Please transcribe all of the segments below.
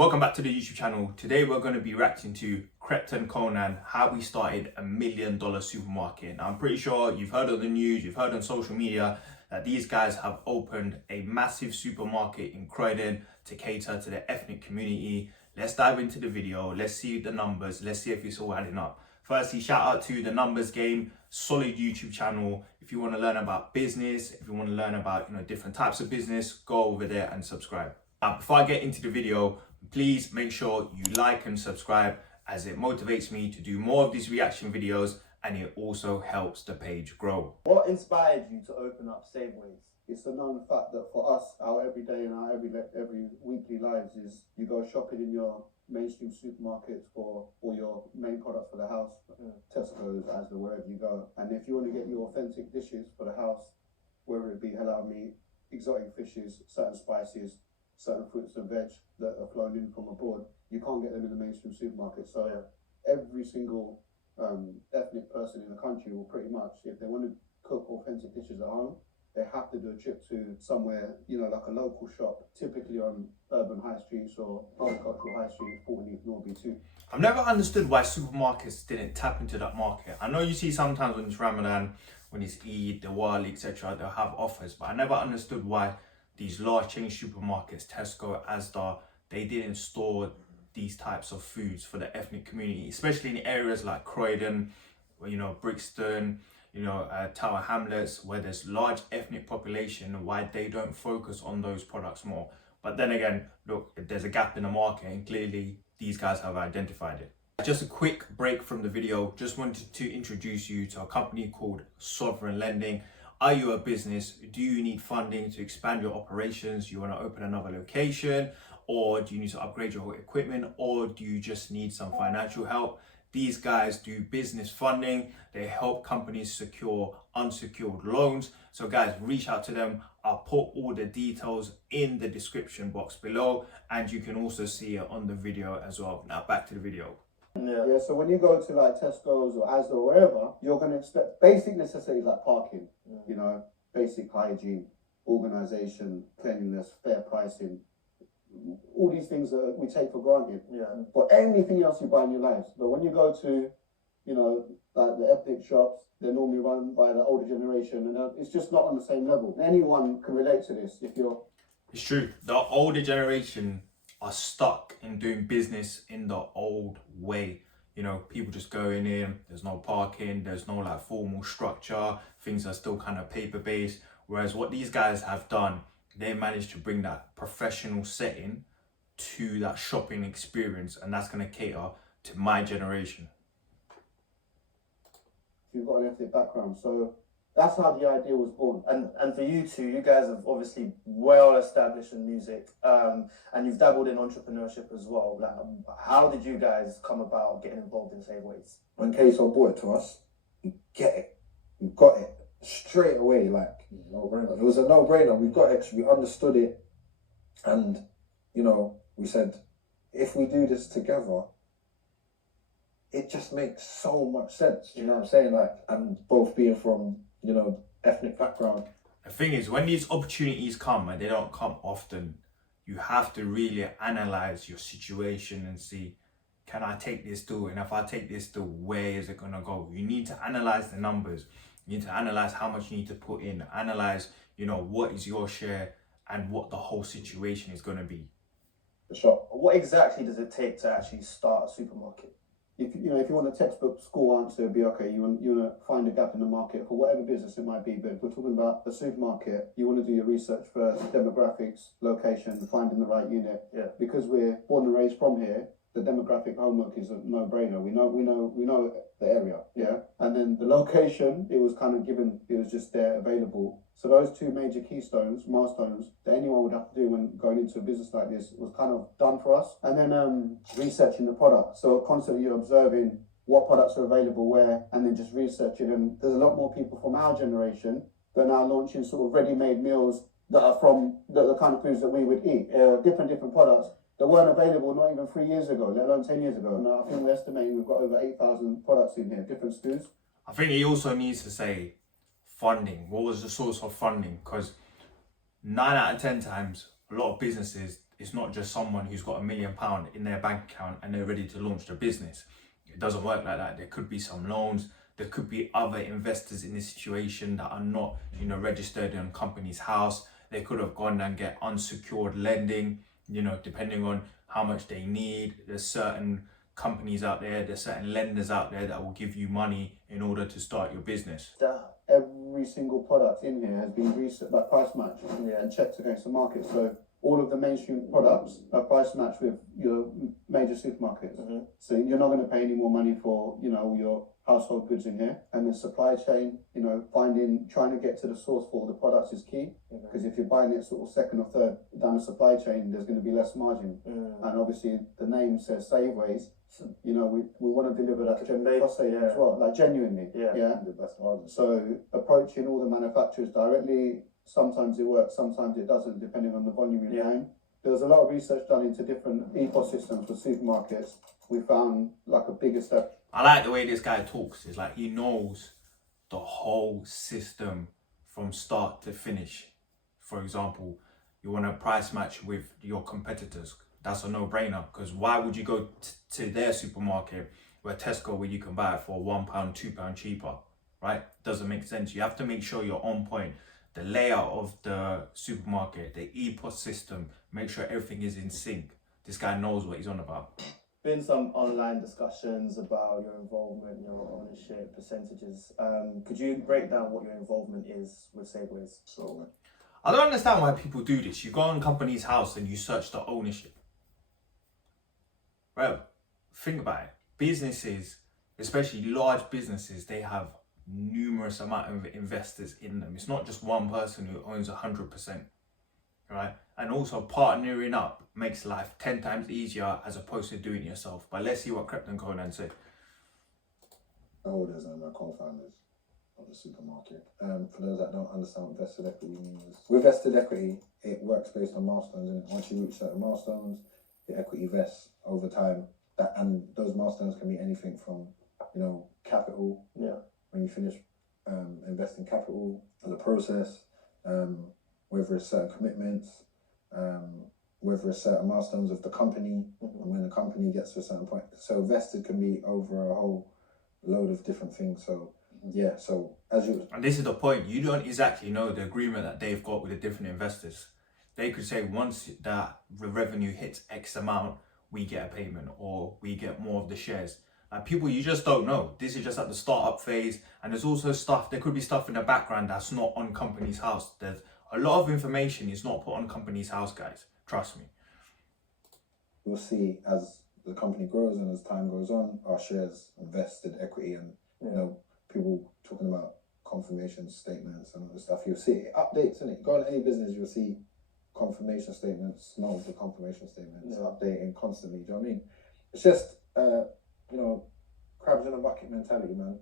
Welcome back to the YouTube channel. Today we're going to be reacting to Krept and Konan, how we started $1 million supermarket. Now, I'm pretty sure you've heard on the news, you've heard on social media that these guys have opened a massive supermarket in Croydon to cater to the ethnic community. Let's dive into the video. Let's see the numbers. Let's see if it's all adding up. Firstly, shout out to The Numbers Game, solid YouTube channel. If you want to learn about business, if you want to learn about different types of business, go over there and subscribe. Now, before I get into the video, please make sure you like and subscribe, as it motivates me to do more of these reaction videos and it also helps the page grow. What inspired you to open up Savoways? It's the known fact that for us, our everyday and our every weekly lives is you go shopping in your mainstream supermarkets for all your main products for the house, Tesco's, Asda, wherever you go. And if you want to get your authentic dishes for the house, whether it be halal meat, exotic fishes, certain spices, certain fruits and veg that are flown in from abroad, you can't get them in the mainstream supermarket. So every single ethnic person in the country will pretty much, if they want to cook authentic dishes at home, they have to do a trip to somewhere, like a local shop, typically on urban high streets or agricultural high streets, Fortney, Norby too. I've never understood why supermarkets didn't tap into that market. I know you see sometimes when it's Ramadan, when it's Eid, Diwali, etc., they'll have offers, but I never understood why these large chain supermarkets, Tesco, Asda, they didn't store these types of foods for the ethnic community, especially in areas like Croydon, Brixton, Tower Hamlets, where there's large ethnic population, why they don't focus on those products more. But then again, look, there's a gap in the market and clearly these guys have identified it. Just a quick break from the video, just wanted to introduce you to a company called Sovereign Lending. Are you a business? Do you need funding to expand your operations? You want to open another location? Or do you need to upgrade your equipment? Or do you just need some financial help? These guys do business funding. They help companies secure unsecured loans. So guys, reach out to them. I'll put all the details in the description box below, and you can also see it on the video as well. Now back to the video. Yeah, so when you go to like Tesco's or Asda or wherever, you're going to expect basic necessities like parking, basic hygiene, organisation, cleanliness, fair pricing, all these things that we take for granted. Yeah. But anything else you buy in your lives. But when you go to, like the ethnic shops, they're normally run by the older generation, and it's just not on the same level. Anyone can relate to this if you're... It's true. The older generation are stuck in doing business in the old way. People just going in, there's no parking, there's no like formal structure, things are still kind of paper based. Whereas what these guys have done, they managed to bring that professional setting to that shopping experience, and that's going to cater to my generation. You've got an ethnic background, so that's how the idea was born. And for you two, you guys have obviously well established in music, and you've dabbled in entrepreneurship as well. Like, how did you guys come about getting involved in Savoways? When Queso brought it to us, we got it straight away, like no-brainer. It was a no-brainer. We got it, we understood it, and we said, if we do this together, it just makes so much sense. You know what I'm saying? Like, and both being from ethnic background. The thing is, when these opportunities come, and they don't come often, you have to really analyze your situation and see, can I take this deal? And if I take this deal, where is it gonna go? You need to analyze the numbers. You need to analyze how much you need to put in, analyze, what is your share and what the whole situation is gonna be. For sure. What exactly does it take to actually start a supermarket? If you want a textbook school answer, it'd be okay. You want to find a gap in the market for whatever business it might be. But if we're talking about the supermarket, you want to do your research first, demographics, location, finding the right unit. Yeah. Because we're born and raised from here, the demographic homework is a no-brainer. We know the area. Yeah. And then the location, it was kind of given. It was just there, available. So those two major keystones, milestones, that anyone would have to do when going into a business like this was kind of done for us. And then researching the product. So constantly you're observing what products are available where, and then just researching. And there's a lot more people from our generation that are now launching sort of ready-made meals that are from the kind of foods that we would eat. Different products that weren't available not even 3 years ago, let alone 10 years ago. And I think we're estimating we've got over 8,000 products in here, different stews. I think he also needs to say funding. What was the source of funding? Because 9 out of 10 times, a lot of businesses, it's not just someone who's got £1 million in their bank account and they're ready to launch their business. It doesn't work like that. There could be some loans. There could be other investors in this situation that are not, you know, registered in a company's house. They could have gone and get unsecured lending, you know, depending on how much they need. There's certain companies out there, there's certain lenders out there that will give you money in order to start your business. Every single product in here has been researched, like price matched, and checked against the market. So all of the mainstream products are price matched with your major supermarkets. So you're not going to pay any more money for, you know, your household goods in here. And the supply chain, you know, trying to get to the source for all the products is key. Because if you're buying it sort of second or third down the supply chain, there's going to be less margin. And obviously the name says Saveways. You know, we want to deliver that genuine cost saving as well, like genuinely. The best margin. So approaching all the manufacturers directly, sometimes it works, sometimes it doesn't, depending on the volume you're doing. There was a lot of research done into different ecosystems for supermarkets. We found like a bigger step. I like the way this guy talks. It's like he knows the whole system from start to finish. For example, you want to price match with your competitors. That's a no-brainer, because why would you go to their supermarket where Tesco, where you can buy it for £1, £2 cheaper, right? Doesn't make sense. You have to make sure you're on point. The layout of the supermarket, the ecosystem, make sure everything is in sync. This guy knows what he's on about. Been some online discussions about your involvement, your ownership, percentages. Could you break down what your involvement is with Saveways? So, I don't understand why people do this. You go on a company's house and you search the ownership. Well, think about it. Businesses, especially large businesses, they have numerous amount of investors in them. It's not just one person who owns 100%, right? And also partnering up makes life 10 times easier as opposed to doing it yourself. But let's see what Krept and Konan say. Owners and my co-founders of the supermarket. For those that don't understand what vested equity means, with vested equity, it works based on milestones, and once you reach certain milestones, the equity vests over time. And those milestones can be anything from, you know, capital. When you finish investing capital as a process, whether it's certain commitments, whether it's certain milestones of the company, and when the company gets to a certain point. So vested can be over a whole load of different things. So yeah, so as you... And this is the point, you don't exactly know the agreement that they've got with the different investors. They could say once that the revenue hits X amount, we get a payment, or we get more of the shares. People, you just don't know. This is just at the startup phase, and there's also stuff, there could be stuff in the background that's not on company's house. There's a lot of information is not put on company's house, guys. Trust me. We'll see as the company grows and as time goes on, our shares, invested equity, and you know, people talking about confirmation statements and all this stuff. You'll see updates, innit? Go on any business, you'll see confirmation statements, no, the confirmation statements, updating constantly. Do you know what I mean? It's just, you know, crabs in a bucket mentality, man.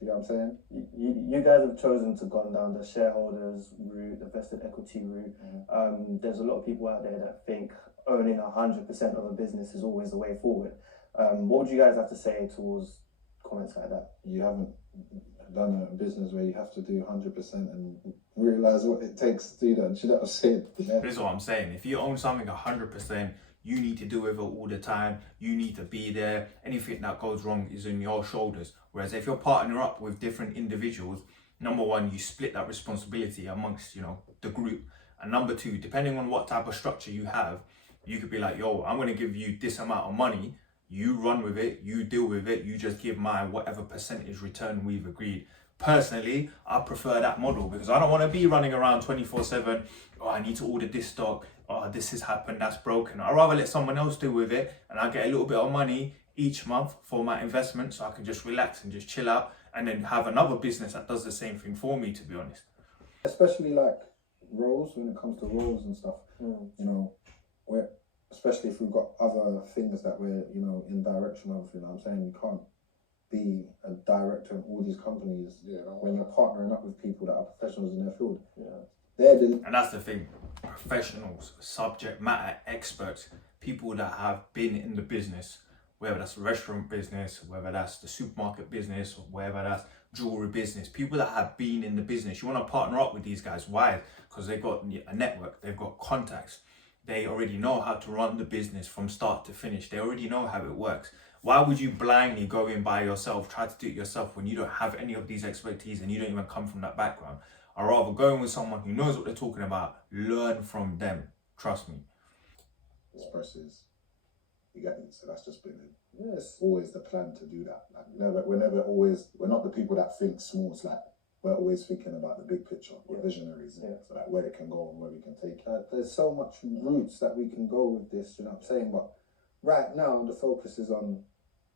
You know what I'm saying? You guys have chosen to go down the shareholders route, the vested equity route. There's a lot of people out there that think owning 100% of a business is always the way forward. What would you guys have to say towards comments like that? You haven't done a business where you have to do 100% and realize what it takes to do that. Do you know what I'm saying? Yeah. This is what I'm saying. If you own something 100%, you need to do with it all the time. You need to be there. Anything that goes wrong is on your shoulders. Whereas if you're partnering up with different individuals, number one, you split that responsibility amongst, you know, the group. And number two, depending on what type of structure you have, you could be like, yo, I'm going to give you this amount of money. You run with it, you deal with it, you just give my whatever percentage return we've agreed. Personally, I prefer that model because I don't want to be running around 24/7. Oh, I need to order this stock. Oh, this has happened, that's broken. I'd rather let someone else deal with it and I get a little bit of money each month for my investment so I can just relax and just chill out and then have another business that does the same thing for me, to be honest. Especially like roles, when it comes to roles and stuff, you know, especially if we've got other things that we're, you know, in direction of, you know what I'm saying? You can't be a director in all these companies when you're partnering up with people that are professionals in their field. And that's the thing, professionals, subject matter experts, people that have been in the business, whether that's the restaurant business, whether that's the supermarket business, or whether that's jewelry business, people that have been in the business. You want to partner up with these guys. Why? Because they've got a network, they've got contacts. they already know how to run the business from start to finish. They already know how it works. Why would you blindly go in by yourself, try to do it yourself when you don't have any of these expertise and you don't even come from that background? I'd rather go in with someone who knows what they're talking about, learn from them. Trust me. Expresses, you get me? So that's just been it's always the plan to do that. Like we're not the people that think small. It's like we're always thinking about the big picture. We're visionaries. Yeah. So like where it can go and where we can take it. There's so much routes that we can go with this, you know what I'm saying? But right now, the focus is on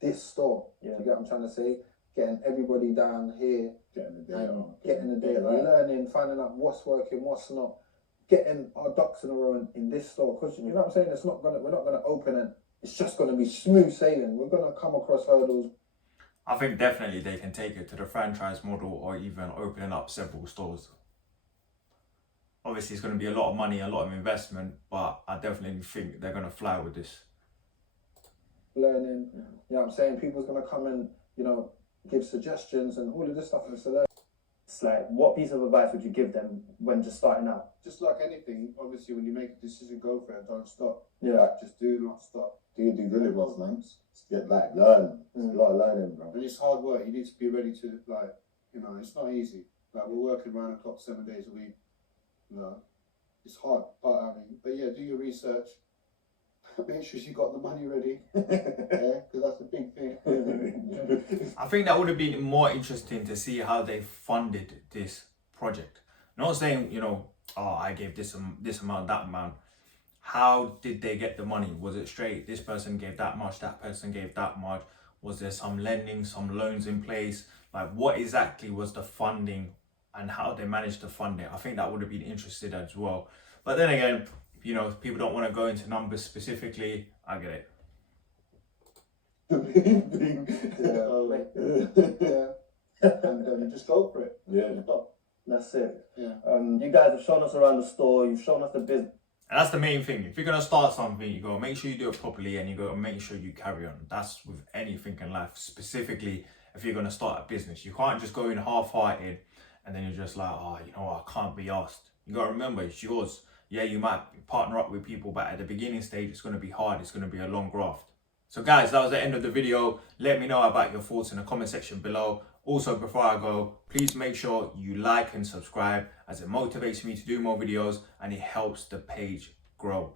this store. Yeah. You get what I'm trying to say? Getting everybody down here, Getting the data, getting the data, learning, finding out what's working, what's not, getting our ducks in a row in this store. Because you know what I'm saying? We're not gonna open and it's just gonna be smooth sailing. We're gonna come across hurdles. I think definitely they can take it to the franchise model or even opening up several stores. Obviously, it's going to be a lot of money, a lot of investment, but I definitely think they're going to fly with this. Learning, you know what I'm saying? People's gonna come and, you know, give suggestions and all of this stuff. And it's a learn. It's like, what piece of advice would you give them when just starting out? Just like anything, obviously, when you make a decision, go for it. Don't stop. Yeah. Just do not stop. do your due diligence, man. Get learn. It's a lot of learning, bro. And it's hard work. You need to be ready to it's not easy. Like we're working round the clock 7 days a week. It's hard. But yeah, do your research. Make sure you got the money ready. Yeah, because that's a big thing. I think that would have been more interesting to see how they funded this project. Not saying, I gave this amount, that amount. How did they get the money? Was it straight, this person gave that much, that person gave that much? Was there some lending, some loans in place? Like, what exactly was the funding and how they managed to fund it? I think that would have been interesting as well. But then again, if people don't want to go into numbers specifically, I get it. And just go for it. Yeah. That's it. Yeah. You guys have shown us around the store, you've shown us the business. And that's the main thing. If you're going to start something, you got to make sure you do it properly and you got to make sure you carry on. That's with anything in life, specifically if you're going to start a business. You can't just go in half-hearted and then you're just like, I can't be asked. You got to remember, it's yours. Yeah, you might partner up with people, but at the beginning stage, it's going to be hard. It's going to be a long graft. So guys, that was the end of the video. Let me know about your thoughts in the comment section below. Also, before I go, please make sure you like and subscribe as it motivates me to do more videos and it helps the page grow.